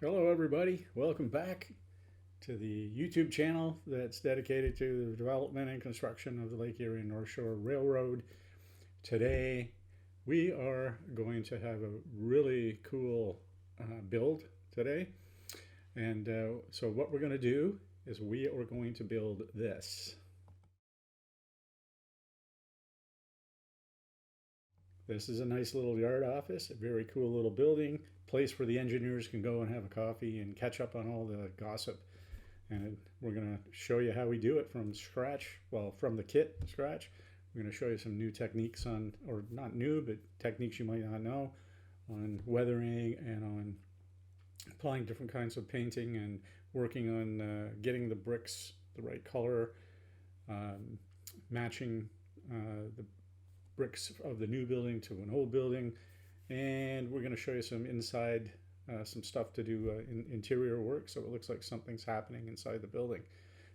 Hello everybody, welcome back to the YouTube channel that's dedicated to the development and construction of the Lake Erie and North Shore Railroad. Today we are going to have a really cool build today, and so what we're going to do is we are going to build this. This is a nice little yard office, a very cool little building, place where the engineers can go and have a coffee and catch up on all the gossip. And we're going to show you how we do it from scratch, well, from the kit scratch. We're going to show you some new techniques on, or not new, but techniques you might not know, on weathering and on applying different kinds of painting and working on getting the bricks the right color, matching the bricks of the new building to an old building. And we're going to show you some inside some stuff to do in interior work, so it looks like something's happening inside the building.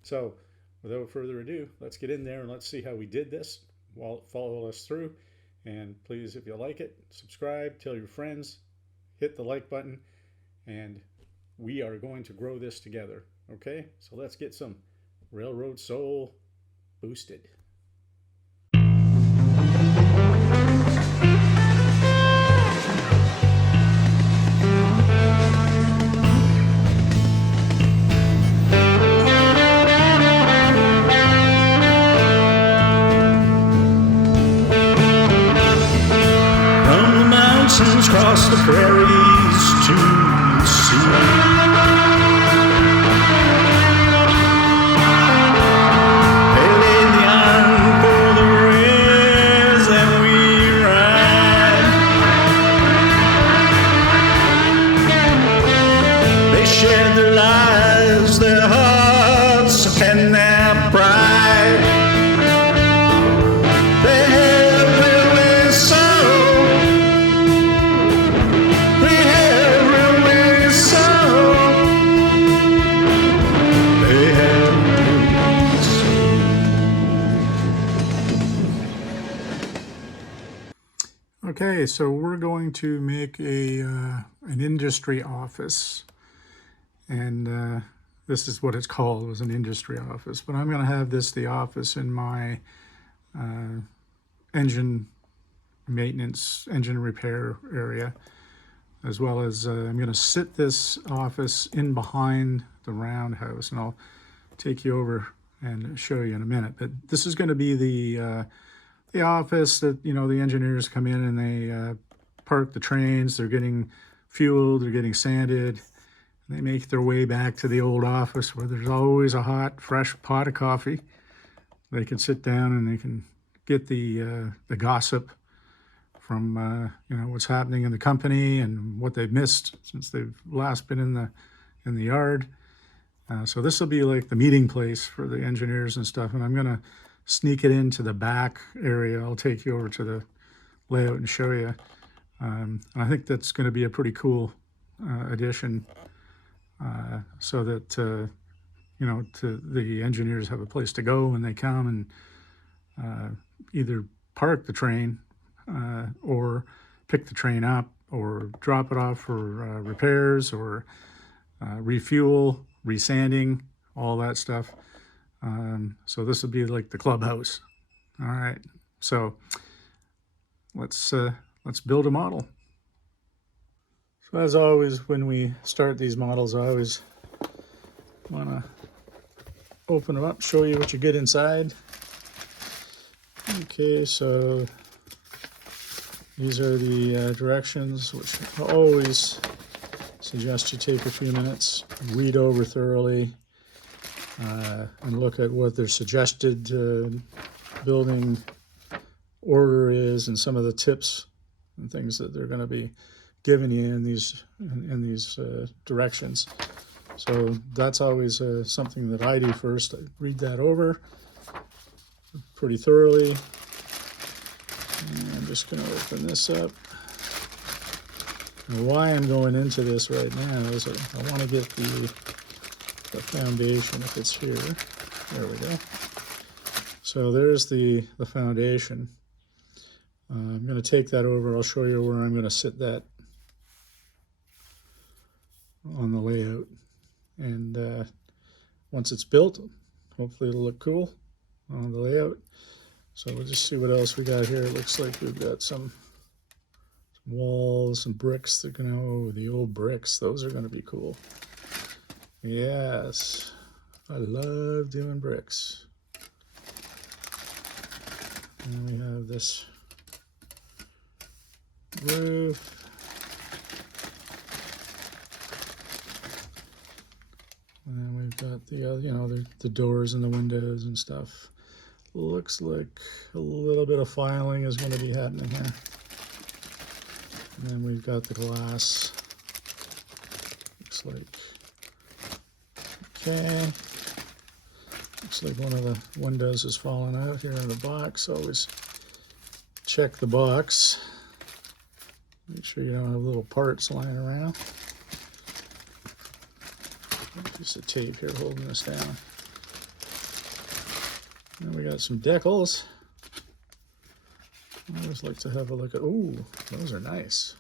So without further ado, let's get in there and let's see how we did this. Follow us through, and please, if you like it, subscribe, tell your friends, hit the like button, and we are going to grow this together. Okay, so let's get some railroad soul boosted. Across the prairies to the sea, they laid the iron for the rails and we ride. They shared their lives, their hearts and their pride. They had really sorrow. Okay, so we're going to make an industry office, and this is what it's called, was an industry office. But I'm going to have this the office in my engine maintenance, engine repair area, as well as I'm going to sit this office in behind the roundhouse, and I'll take you over and show you in a minute. But this is going to be the office that, you know, the engineers come in and they park the trains, they're getting fueled, they're getting sanded, and they make their way back to the old office where there's always a hot, fresh pot of coffee. They can sit down and they can get the gossip from you know, what's happening in the company and what they've missed since they've last been in the yard. So this will be like the meeting place for the engineers and stuff, and I'm going to sneak it into the back area. I'll take you over to the layout and show you. I think that's going to be a pretty cool addition, so that you know, the engineers have a place to go when they come and either park the train or pick the train up or drop it off for repairs or refuel, resanding, all that stuff. So this would be like the clubhouse. All right, so let's build a model. So as always, when we start these models, I always want to open them up, show you what you get inside. Okay, so these are the directions, which I always suggest you take a few minutes, read over thoroughly, and look at what their suggested building order is and some of the tips and things that they're going to be giving you in these directions. So that's always something that I do first. I read that over pretty thoroughly. And I'm just going to open this up. And why I'm going into this right now is I want to get the foundation, if it's here. There we go. So there's the foundation. I'm going to take that over. I'll show you where I'm going to sit that on the layout. And once it's built, hopefully it'll look cool on the layout. So we'll just see what else we got here. It looks like we've got some walls and bricks that can, oh, the old bricks, those are going to be cool. Yes, I love doing bricks. And we have this roof. And then we've got the, you know, the doors and the windows and stuff. Looks like a little bit of filing is going to be happening here. And then we've got the glass. Looks like, okay. Looks like one of the windows has fallen out here in the box. Always check the box. Make sure you don't have little parts lying around. Just a tape here holding this down. And we got some decals. I always like to have a look at, oh, those are nice.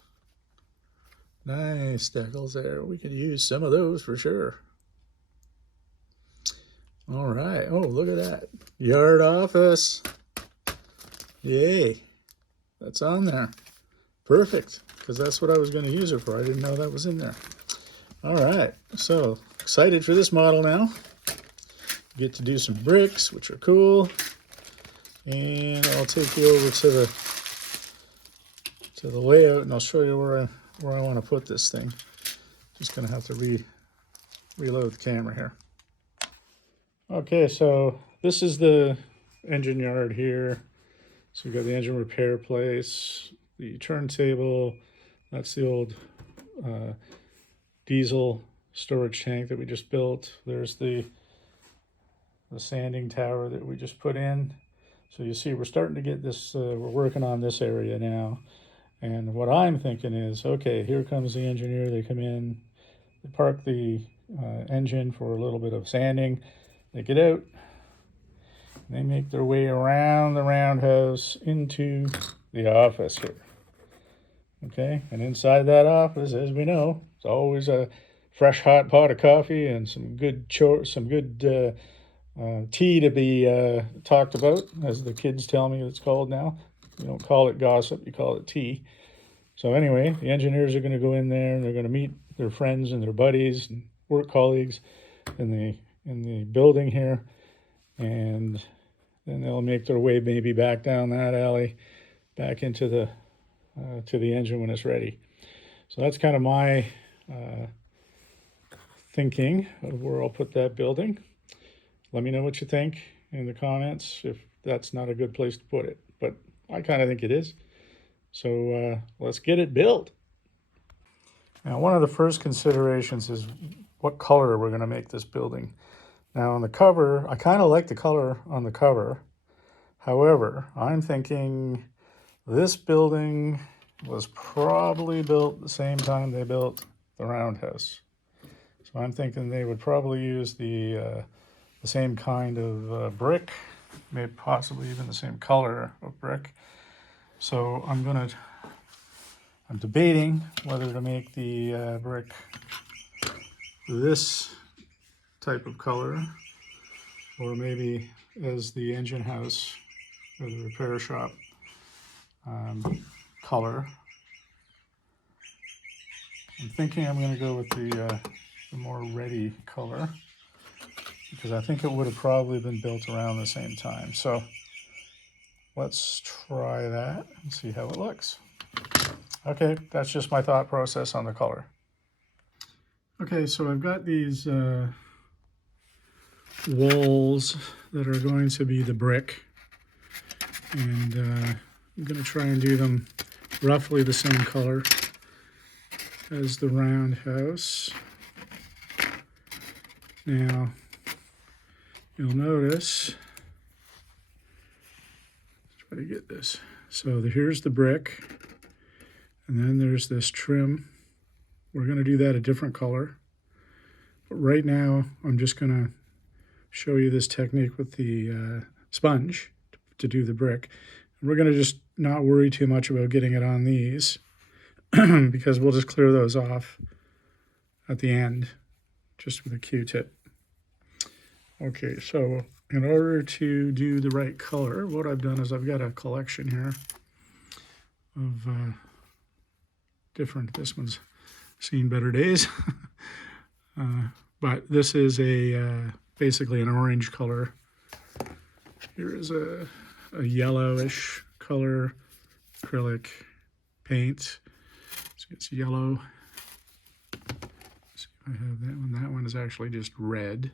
Nice decals there. We could use some of those for sure. All right. Oh, look at that. Yard office. Yay. That's on there. Perfect. Because that's what I was going to use it for. I didn't know that was in there. All right. So excited for this model now. Get to do some bricks, which are cool. And I'll take you over to the layout, and I'll show you where I want to put this thing. Just going to have to reload the camera here. Okay, so this is the engine yard here. So we've got the engine repair place, the turntable. That's the old diesel storage tank that we just built. There's the sanding tower that we just put in. So you see we're starting to get this, we're working on this area now. And what I'm thinking is, okay, here comes the engineer. They come in, they park the engine for a little bit of sanding. They get out, and they make their way around the roundhouse into the office here. Okay, and inside that office, as we know, it's always a fresh hot pot of coffee and some good tea to be talked about, as the kids tell me it's called now. You don't call it gossip, you call it tea. So anyway, the engineers are going to go in there and they're going to meet their friends and their buddies and work colleagues in the building here, and then they'll make their way maybe back down that alley, back into the to the engine when it's ready. So that's kind of my thinking of where I'll put that building. Let me know what you think in the comments if that's not a good place to put it, but I kind of think it is. So let's get it built. Now, one of the first considerations is what color we're going to make this building. Now, on the cover, I kind of like the color on the cover. However, I'm thinking this building was probably built the same time they built the roundhouse. So I'm thinking they would probably use the same kind of brick, maybe possibly even the same color of brick. So I'm debating whether to make the brick this type of color, or maybe as the engine house or the repair shop color. I'm thinking I'm going to go with the more reddy color, because I think it would have probably been built around the same time. So let's try that and see how it looks. Okay, that's just my thought process on the color. Okay, so I've got these walls that are going to be the brick, and I'm going to try and do them roughly the same color as the roundhouse. Now, you'll notice, try to get this. So here's the brick, and then there's this trim. We're going to do that a different color. But right now, I'm just going to show you this technique with the sponge to do the brick. We're going to just not worry too much about getting it on these because we'll just clear those off at the end, just with a Q-tip. Okay, so in order to do the right color, what I've done is I've got a collection here of different, this one's seen better days. But this is basically an orange color. Here is a yellowish color acrylic paint. So it's yellow. Let's see if I have that one. That one is actually just red.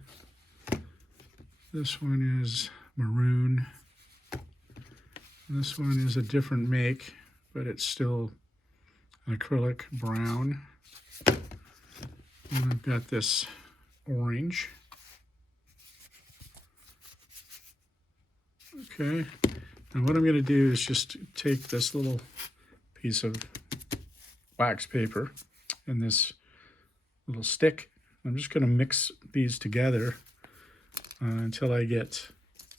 This one is maroon. This one is a different make, but it's still an acrylic brown. And I've got this orange. Okay, and what I'm going to do is just take this little piece of wax paper and this little stick. I'm just going to mix these together until I get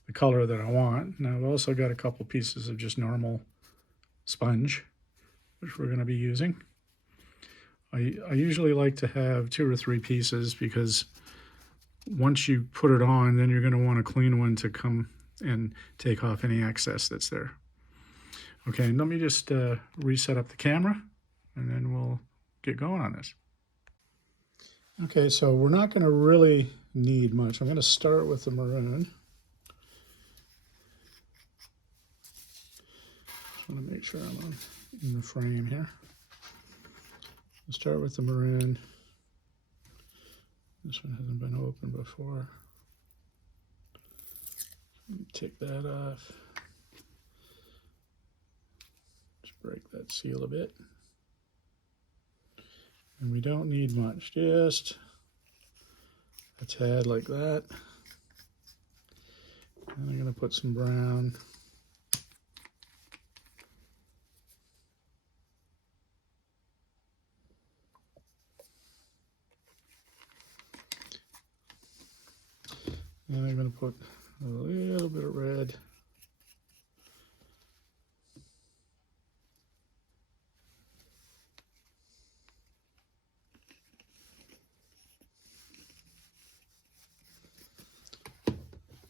the color that I want. Now I've also got a couple pieces of just normal sponge, which we're going to be using. I usually like to have 2 or 3 pieces, because once you put it on, then you're going to want a clean one to come and take off any excess that's there. Okay, let me just reset up the camera, and then we'll get going on this. Okay, so we're not going to really need much. I'm going to start with the maroon. Just want to make sure I'm in the frame here. I'll start with the maroon. This one hasn't been opened before. Take that off. Just break that seal a bit. And we don't need much, just a tad like that. And I'm going to put some brown. And I'm going to put a little bit of red.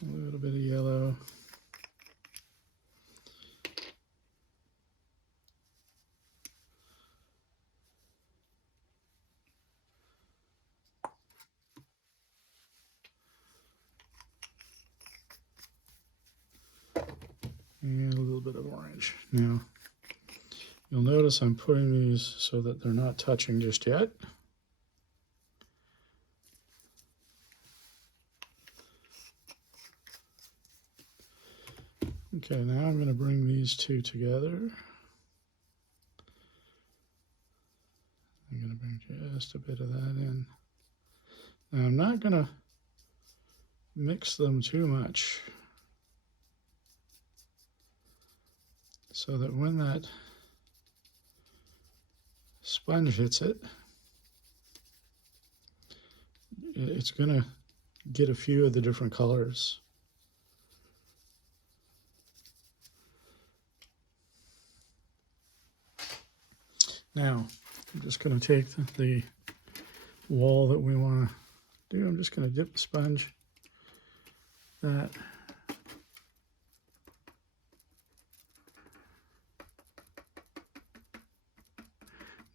A little bit of yellow. And a little bit of orange. Now, you'll notice I'm putting these so that they're not touching just yet. Okay, now I'm going to bring these two together. I'm going to bring just a bit of that in. Now, I'm not going to mix them too much, so that when that sponge hits it, it's going to get a few of the different colors. Now, I'm just going to take the wall that we want to do. I'm just going to dip the sponge that.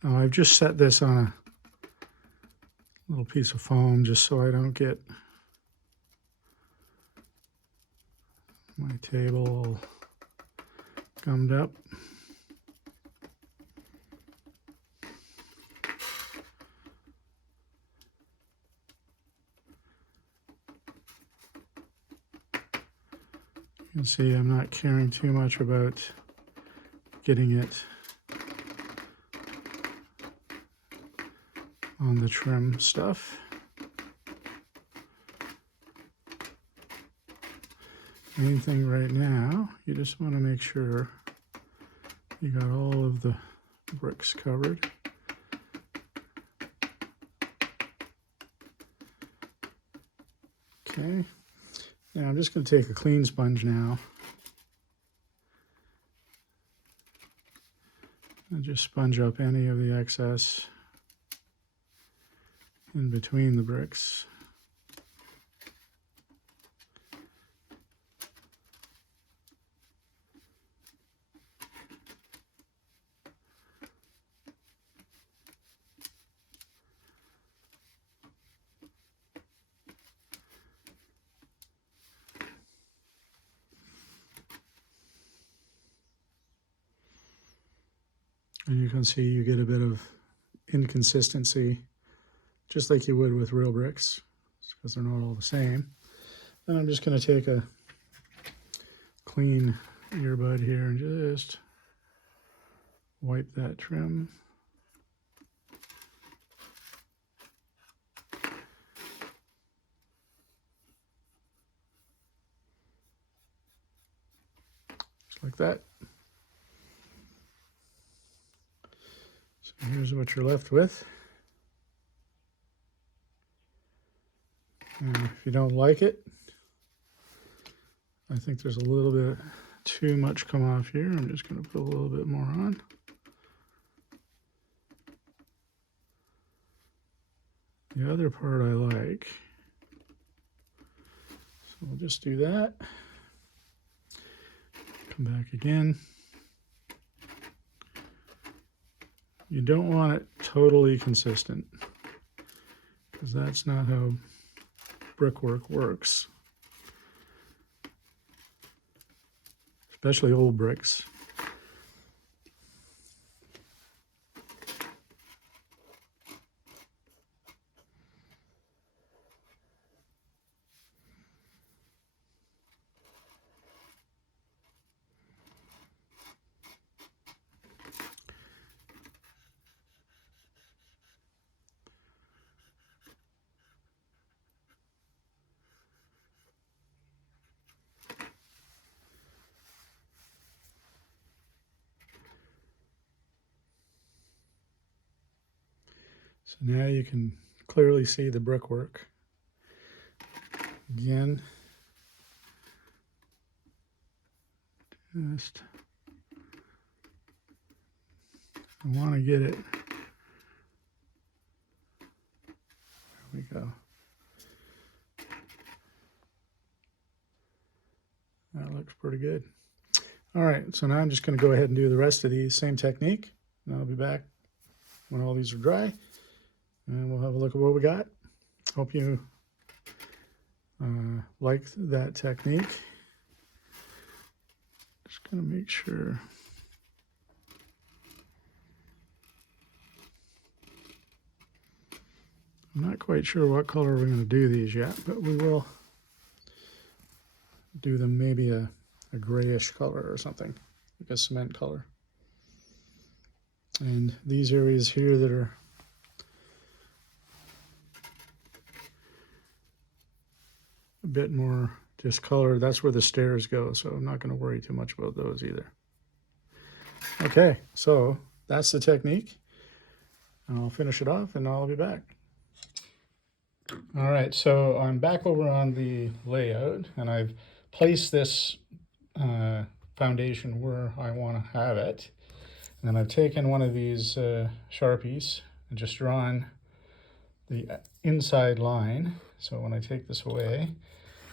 Now, I've just set this on a little piece of foam just so I don't get my table all gummed up. You can see I'm not caring too much about getting it on the trim stuff. Main thing right now, you just want to make sure you got all of the bricks covered. Okay. Now I'm just going to take a clean sponge now and just sponge up any of the excess in between the bricks. And you can see you get a bit of inconsistency, just like you would with real bricks, because they're not all the same. And I'm just going to take a clean earbud here and just wipe that trim. Just like that. So here's what you're left with. And if you don't like it, I think there's a little bit too much come off here. I'm just going to put a little bit more on. The other part I like, so we'll just do that. Come back again. You don't want it totally consistent, because that's not how brickwork works, especially old bricks. So now you can clearly see the brickwork. Again, just I want to get it. There we go. That looks pretty good. All right, so now I'm just going to go ahead and do the rest of these, same technique, and I'll be back when all these are dry, and we'll have a look at what we got. Hope you liked that technique. Just going to make sure. I'm not quite sure what color we're going to do these yet, but we will do them maybe a grayish color or something, like a cement color. And these areas here that are a bit more discolored, that's where the stairs go, so I'm not going to worry too much about those either. Okay, so that's the technique. I'll finish it off and I'll be back. All right, so I'm back over on the layout, and I've placed this foundation where I want to have it. And then I've taken one of these Sharpies and just drawn the inside line. So when I take this away,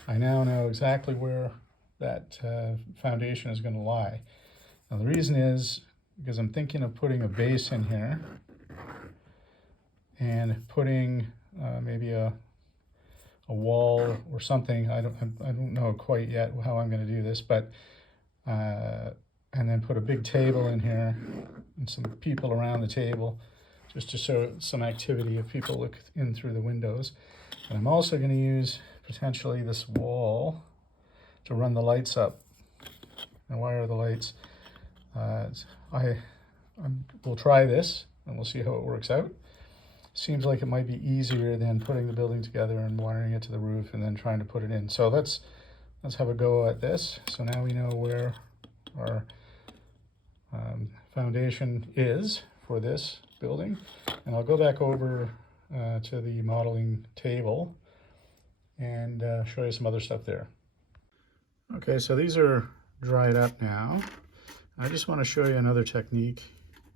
I now know exactly where that foundation is going to lie. Now the reason is because I'm thinking of putting a base in here and putting maybe a wall or something. I don't know quite yet how I'm going to do this, but and then put a big table in here and some people around the table, just to show some activity if people look in through the windows. And I'm also going to use potentially this wall to run the lights up and wire the lights. We'll try this and we'll see how it works out. Seems like it might be easier than putting the building together and wiring it to the roof and then trying to put it in. So let's have a go at this. So now we know where our foundation is for this building. And I'll go back over to the modeling table and show you some other stuff there. Okay, so these are dried up now. I just want to show you another technique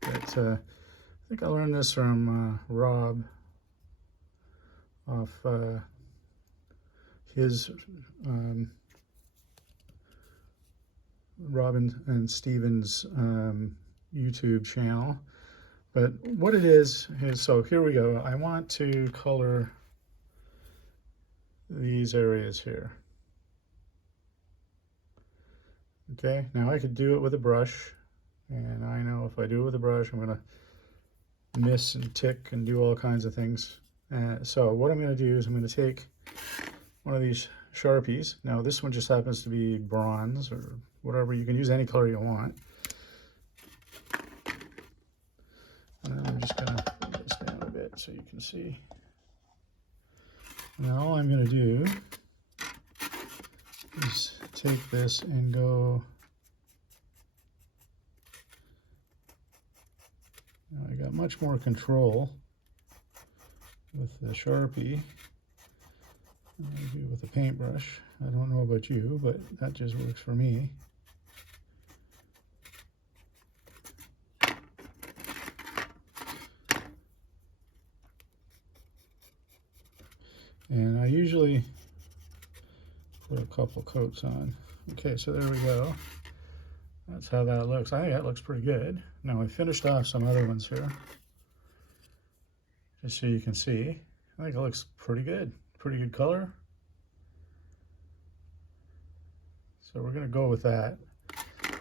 that I think I learned this from Rob off his Robin and Stephen's YouTube channel. But what it is, so here we go. I want to color these areas here. Okay, now I could do it with a brush, and I know if I do it with a brush, I'm going to miss and tick and do all kinds of things. So what I'm going to do is I'm going to take one of these Sharpies. Now this one just happens to be bronze or whatever. You can use any color you want. And I'm just going to put this down a bit so you can see. Now all I'm going to do is take this and go. Now I got much more control with the Sharpie than I do with a paintbrush. I don't know about you, but that just works for me. And I usually put a couple coats on. Okay, so there we go. That's how that looks. I think that looks pretty good. Now I finished off some other ones here, just so you can see. I think it looks pretty good. Pretty good color. So we're gonna go with that.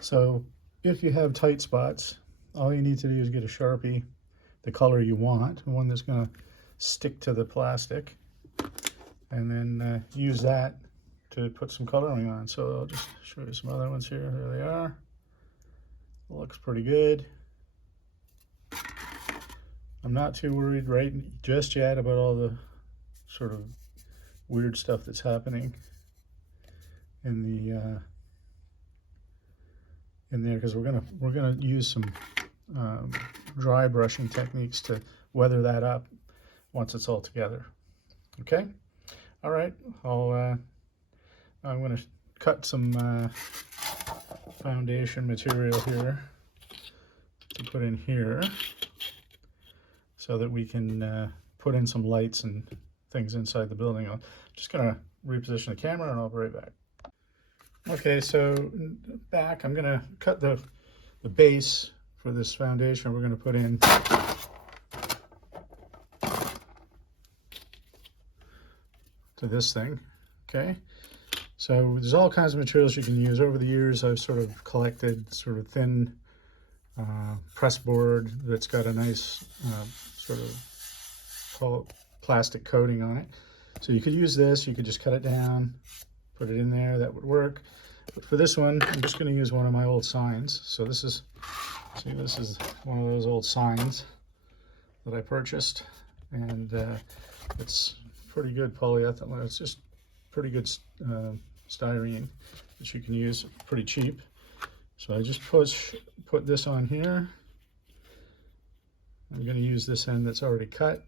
So if you have tight spots, all you need to do is get a Sharpie, the color you want, one that's gonna stick to the plastic, and then use that to put some coloring on. So I'll just show you some other ones here. There they are. Looks pretty good. I'm not too worried right just yet about all the sort of weird stuff that's happening in the in there, because we're gonna use some dry brushing techniques to weather that up once it's all together. Okay. All right. I'm going to cut some foundation material here to put in here so that we can put in some lights and things inside the building. I'm just going to reposition the camera and I'll be right back. Okay, so back, I'm going to cut the base for this foundation. We're going to put in to this thing. Okay, so there's all kinds of materials you can use. Over the years I've sort of collected sort of thin press board that's got a nice sort of plastic coating on it. So you could use this, you could just cut it down, put it in there, that would work. But for this one, I'm just going to use one of my old signs. So this is, see, this is one of those old signs that I purchased, and it's pretty good polyethylene. It's just pretty good styrene that you can use, pretty cheap. So I just put this on here. I'm going to use this end that's already cut.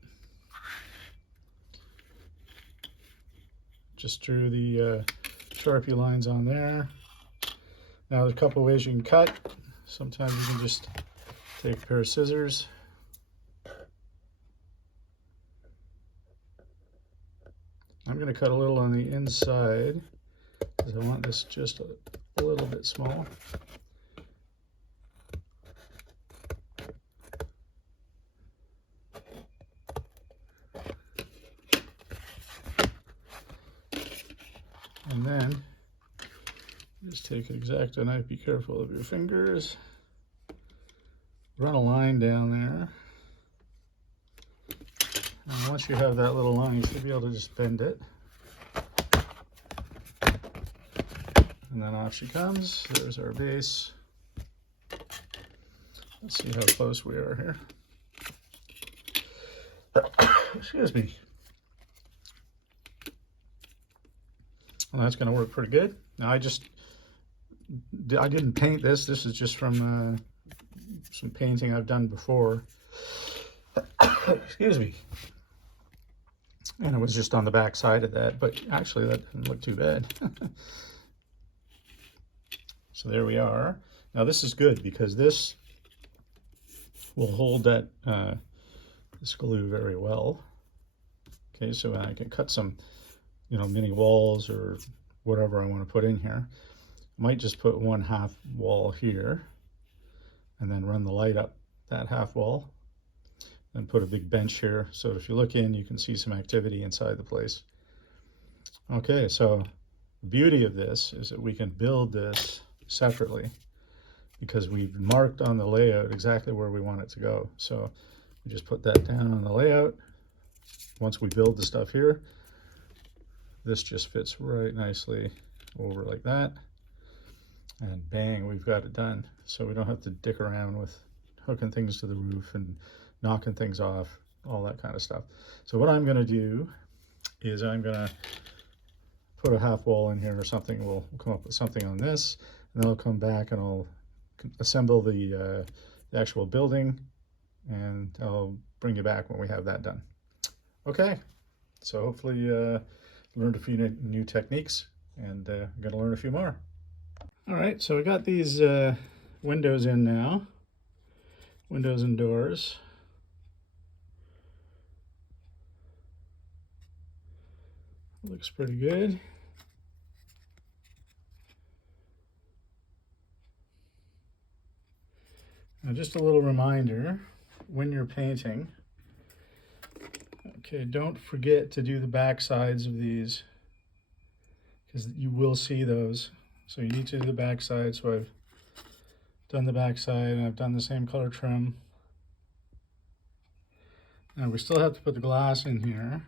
Just drew the Sharpie lines on there. Now there's a couple of ways you can cut. Sometimes you can just take a pair of scissors. I'm going to cut a little on the inside because I want this just a little bit small. And then just take an X-Acto knife, be careful of your fingers. Run a line down there. And once you have that little line, you should be able to just bend it. And then off she comes. There's our base. Let's see how close we are here. Excuse me. Well, that's going to work pretty good. Now I didn't paint this. This is just from some painting I've done before. Excuse me. And it was just on the back side of that, but actually that didn't look too bad. So there we are. Now this is good because this will hold that this glue very well. Okay, so I can cut some, mini walls or whatever I want to put in here. I might just put 1/2 wall here and then run the light up that half wall and put a big bench here. So if you look in, you can see some activity inside the place. Okay, so the beauty of this is that we can build this separately because we've marked on the layout exactly where we want it to go. So we just put that down on the layout. Once we build the stuff here, this just fits right nicely over like that. And bang, we've got it done. So we don't have to dick around with hooking things to the roof and knocking things off, all that kind of stuff. So what I'm gonna do is I'm gonna put a half wall in here or something. We'll come up with something on this, and then I'll come back and I'll assemble the actual building, and I'll bring you back when we have that done. Okay, so hopefully learned a few new techniques, and I'm gonna learn a few more. All right, so we got these windows in now, windows and doors. Looks pretty good. Now just a little reminder, when you're painting, okay, don't forget to do the back sides of these, because you will see those. So you need to do the back side. So I've done the back side, and I've done the same color trim. Now we still have to put the glass in here,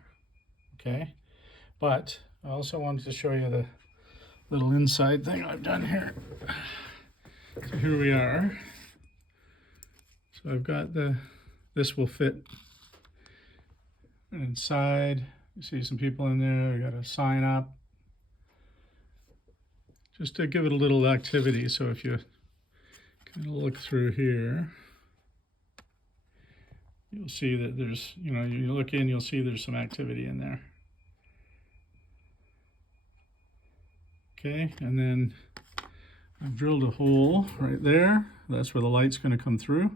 okay? But I also wanted to show you the little inside thing I've done here. So here we are. So I've got this will fit inside. You see some people in there. I got a sign up, just to give it a little activity. So if you kind of look through here, you'll see that there's, you look in, you'll see there's some activity in there. Okay, and then I've drilled a hole right there. That's where the light's going to come through.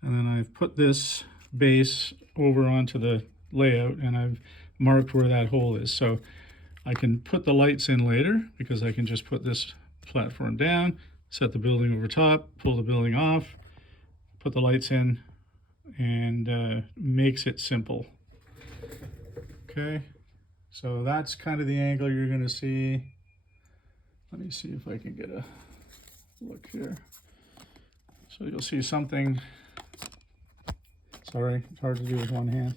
And then I've put this base over onto the layout, and I've marked where that hole is. So I can put the lights in later, because I can just put this platform down, set the building over top, pull the building off, put the lights in, and makes it simple. Okay, so that's kind of the angle you're going to see. Let me see if I can get a look here. So you'll see something, sorry, it's hard to do with one hand.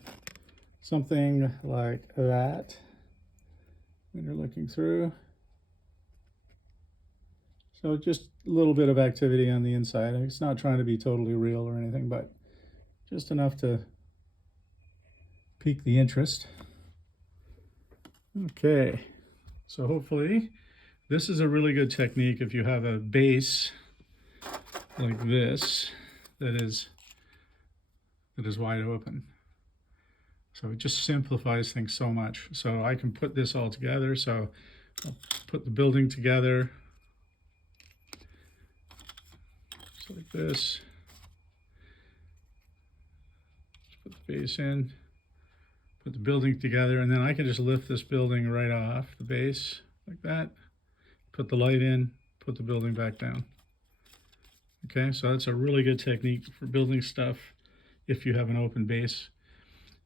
Something like that when you're looking through. So just a little bit of activity on the inside. It's not trying to be totally real or anything, but just enough to pique the interest. Okay, so hopefully this is a really good technique if you have a base like this that is wide open. So it just simplifies things so much. So I can put this all together. So I'll put the building together. So like this. Just put the base in, put the building together, and then I can just lift this building right off the base like that. Put the light in, put the building back down. Okay, so that's a really good technique for building stuff if you have an open base.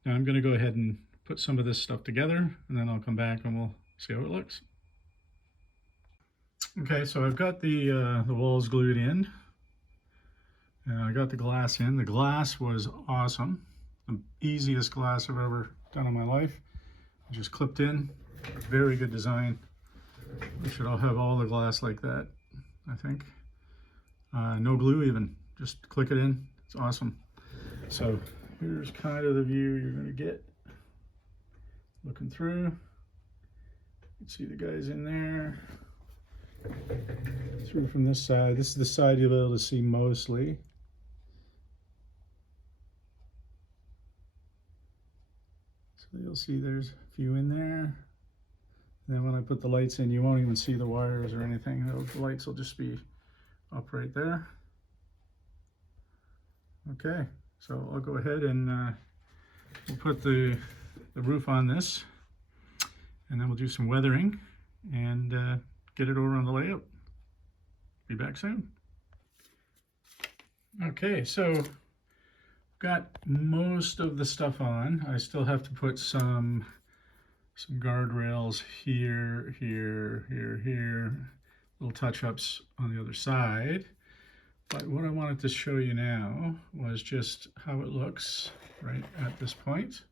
Now I'm going to go ahead and put some of this stuff together, and then I'll come back and we'll see how it looks. Okay, so I've got the walls glued in, and I got the glass in. The glass was awesome. The easiest glass I've ever done in my life. It just clipped in. Very good design. We should all have all the glass like that, I think. No glue even, just click it in. It's awesome. So here's kind of the view you're going to get looking through. You can see the guys in there. Through from this side. This is the side you'll be able to see mostly. So you'll see there's a few in there. And then when I put the lights in, you won't even see the wires or anything. The lights will just be up right there. Okay, so I'll go ahead and we'll put the the roof on this, and then we'll do some weathering and get it over on the layout. Be back soon. Okay, so got most of the stuff on. I still have to put some guardrails here, little touch-ups on the other side. But what I wanted to show you now was just how it looks right at this point.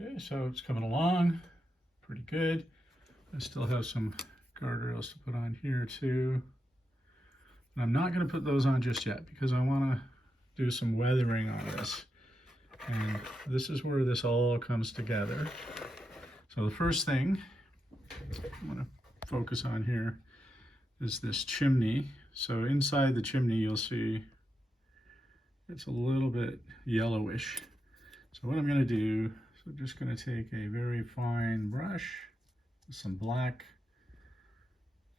Okay, so it's coming along pretty good. I still have some guardrails to put on here too. And I'm not going to put those on just yet because I want to do some weathering on this. And this is where this all comes together. So the first thing I'm going to focus on here is this chimney. So inside the chimney you'll see it's a little bit yellowish. So what I'm going to do, so I'm just going to take a very fine brush with some black,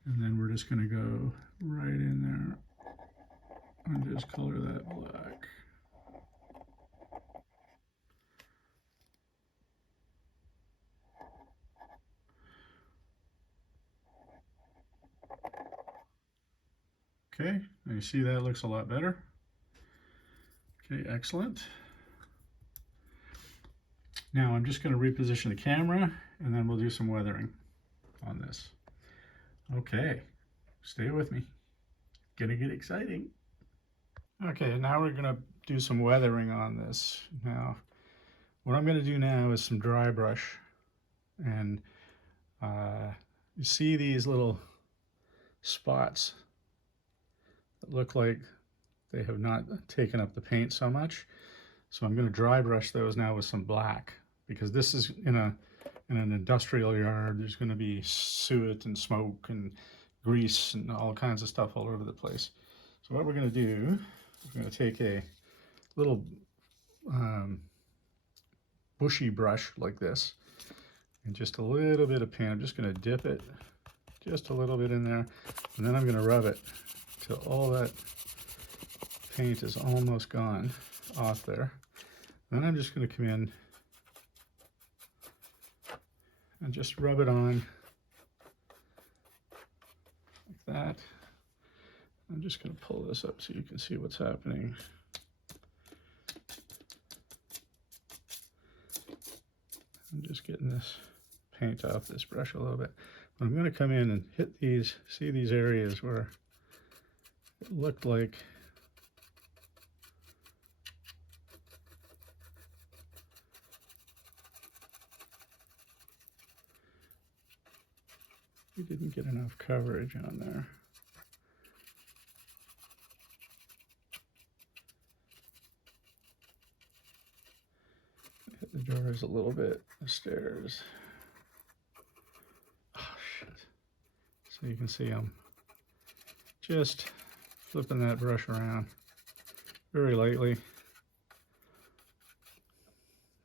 and then we're just going to go right in there and just color that black. Okay, now you see that looks a lot better. Okay, excellent. Now I'm just going to reposition the camera and then we'll do some weathering on this. Okay, stay with me. Gonna get exciting. Okay, now we're going to do some weathering on this. Now, what I'm going to do now is some dry brush. And you see these little spots that look like they have not taken up the paint so much. So I'm going to dry brush those now with some black, because this is in an industrial yard. There's going to be soot and smoke and grease and all kinds of stuff all over the place. So what we're going to do, we're going to take a little bushy brush like this and just a little bit of paint. I'm just going to dip it just a little bit in there, and then I'm going to rub it till all that paint is almost gone off there. Then I'm just going to come in and just rub it on like that. I'm just going to pull this up so you can see what's happening. I'm just getting this paint off this brush a little bit. But I'm going to come in and hit these, see these areas where it looked like we didn't get enough coverage on there. Hit the doors a little bit, the stairs. Oh, shit. So you can see I'm just flipping that brush around very lightly.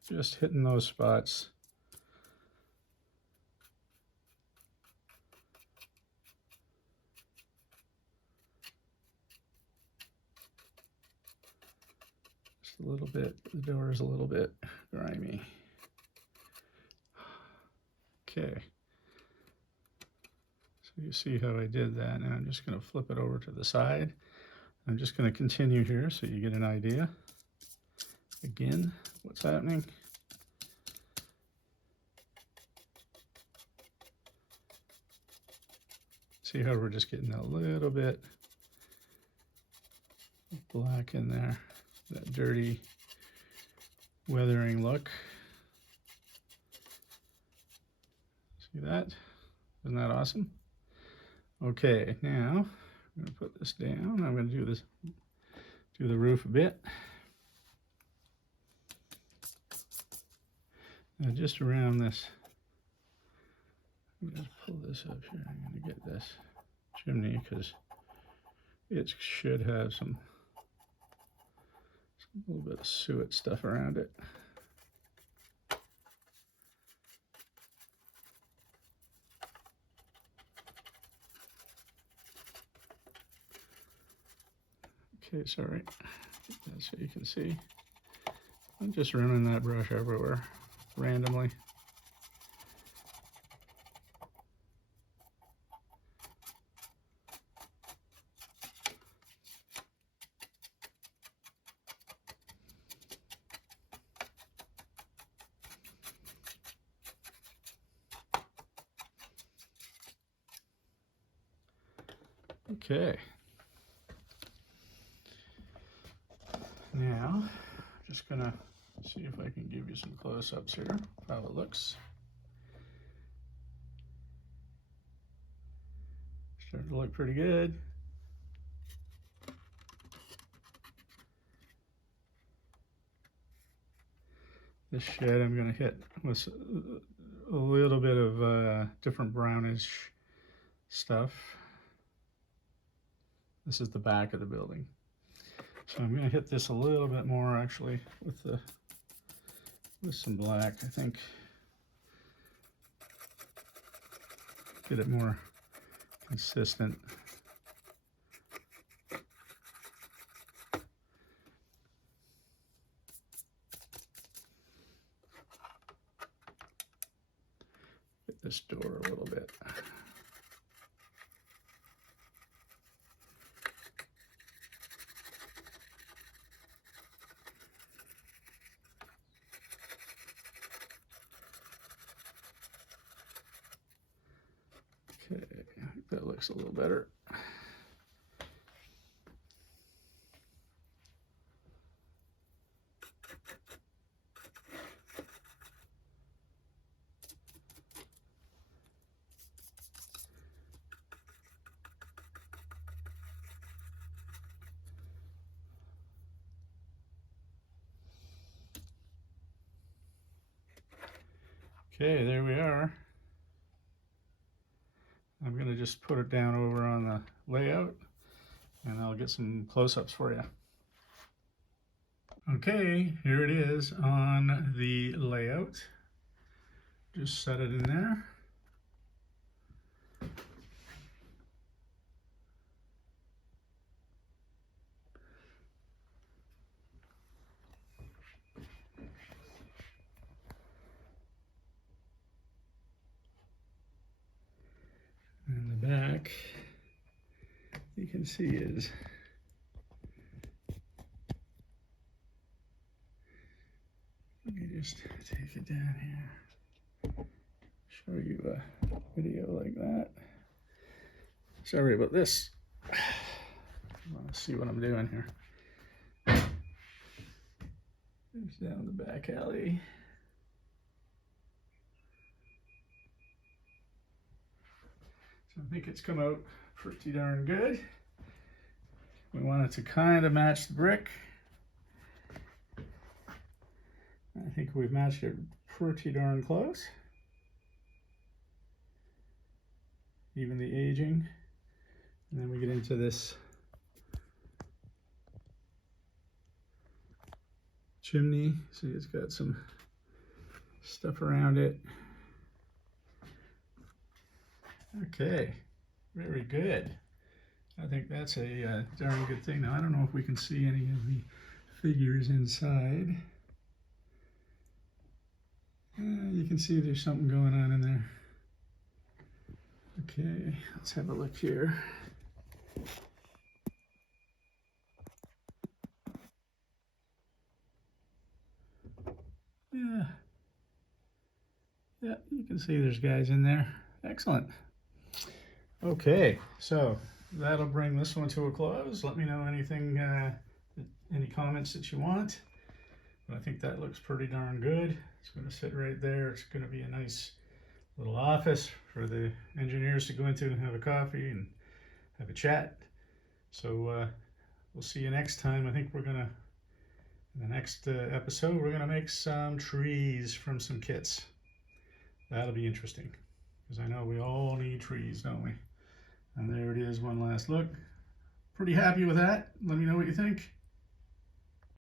Just hitting those spots. Just a little bit, the door is a little bit grimy. Okay. So you see how I did that. Now I'm just going to flip it over to the side. I'm just going to continue here so you get an idea. Again, what's happening. See how we're just getting a little bit of black in there, that dirty weathering look. See that? Isn't that awesome? Okay, now I'm going to put this down. I'm going to do the roof a bit. Now just around this, let me just pull this up here. I'm going to get this chimney because it should have some little bit of suet stuff around it. Okay, sorry, so you can see. I'm just running that brush everywhere, randomly. Okay. Now, just gonna see if I can give you some close-ups here, how it looks. Starting to look pretty good. This shed I'm gonna hit with a little bit of different brownish stuff. This is the back of the building. So I'm gonna hit this a little bit more actually with some black, I think. Get it more consistent. Hit this door a little bit. Okay, I think that looks a little better. Okay, there we are. I'm going to just put it down over on the layout and I'll get some close-ups for you. Okay, here it is on the layout. Just set it in there. And the back, you can see is let me just take it down here, show you a video like that. Sorry about this. Let's see what I'm doing here. It's down the back alley. So I think it's come out pretty darn good. We want it to kind of match the brick. I think we've matched it pretty darn close. Even the aging. And then we get into this chimney. See, it's got some stuff around it. Okay, very good. I think that's a darn good thing. Now, I don't know if we can see any of the figures inside. You can see there's something going on in there. Okay, let's have a look here. Yeah, you can see there's guys in there. Excellent. Okay, so that'll bring this one to a close. Let me know anything, any comments that you want. But I think that looks pretty darn good. It's going to sit right there. It's going to be a nice little office for the engineers to go into and have a coffee and have a chat. So we'll see you next time. I think we're going to, in the next episode, we're going to make some trees from some kits. That'll be interesting, because I know we all need trees, don't we? And there it is, one last look. Pretty happy with that. Let me know what you think.